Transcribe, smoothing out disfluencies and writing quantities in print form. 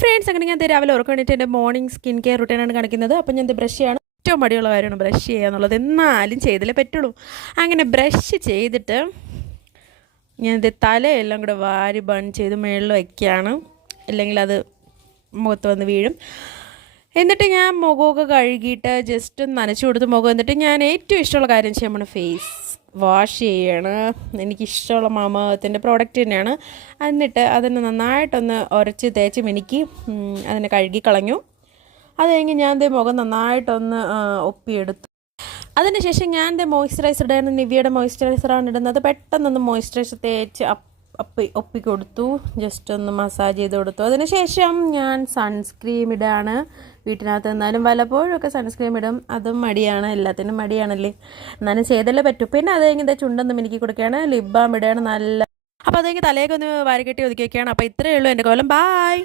Friends, അങ്ങനെ ഞാൻ രാവിലെ ഉറക്കം വേണ്ടിയിട്ട് എൻ്റെ മോർണിംഗ് സ്കിൻ കെയർ റുട്ടീനാണ് കാണിക്കുന്നത്. അപ്പം ഞാൻ ബ്രഷ് ചെയ്യാണ്. ഏറ്റവും മടിയുള്ള കാര്യമാണ് ബ്രഷ് ചെയ്യുക എന്നുള്ളത്. എന്നാലും ചെയ്തില്ലേ പറ്റുള്ളൂ. അങ്ങനെ ബ്രഷ് ചെയ്തിട്ട് ഞാനിത് തലയെല്ലാം കൂടെ വാരി ബൺ ചെയ്ത് മുകളിൽ വയ്ക്കുകയാണ്. അല്ലെങ്കിൽ അത് മുഖത്ത് വന്ന് വീഴും. എന്നിട്ട് ഞാൻ മുഖമൊക്കെ കഴുകിയിട്ട് ജസ്റ്റ് നനച്ചു കൊടുത്ത് മുഖം. എന്നിട്ട് ഞാൻ ഏറ്റവും ഇഷ്ടമുള്ള കാര്യം ചെയ്യാൻ ഫേസ് വാഷ് ചെയ്യാണ്. എനിക്കിഷ്ടമുള്ള മാമത്തിൻ്റെ പ്രോഡക്റ്റ് തന്നെയാണ്. എന്നിട്ട് അതിന് നന്നായിട്ടൊന്ന് ഉരച്ച് തേച്ച് മിനുക്കി അതിനെ കഴുകി കളഞ്ഞു. അത് കഴിഞ്ഞ് ഞാൻ മുഖം നന്നായിട്ടൊന്ന് ഒപ്പിയെടുത്തു. അതിനുശേഷം ഞാൻ മോയ്സ്ചറൈസർ ഇടായിരുന്നു. നിവിയുടെ മോയ്സ്ചറൈസറാണ് ഇടുന്നത്. പെട്ടെന്നൊന്ന് മോയ്സ്ചറൈസർ തേച്ച് ഒപ്പി കൊടുത്തു. ജസ്റ്റ് ഒന്ന് മസാജ് ചെയ്ത് കൊടുത്തു. അതിനുശേഷം ഞാൻ സൺസ്ക്രീം ഇടാണ്. വീട്ടിനകത്ത് നിന്നാലും വല്ലപ്പോഴൊക്കെ സൺസ്ക്രീം ഇടും. അതും മടിയാണ്, എല്ലാത്തിനും മടിയാണല്ലേ. എന്നാലും ചെയ്തല്ലേ പറ്റൂ. പിന്നെ അത് കഴിഞ്ഞ് ചുണ്ടൊന്നും എനിക്ക് കൊടുക്കുകയാണ്. ലിപ് ബാം ഇടുകയാണ് നല്ല. അപ്പോൾ അത് കഴിഞ്ഞ് തലയൊക്കെ ഒന്ന് വാരിക്കെട്ടി ഒതുക്കിയൊക്കെയാണ്. അപ്പോൾ ഇത്രയേ ഉള്ളൂ എൻ്റെ കോലം. ബായ്.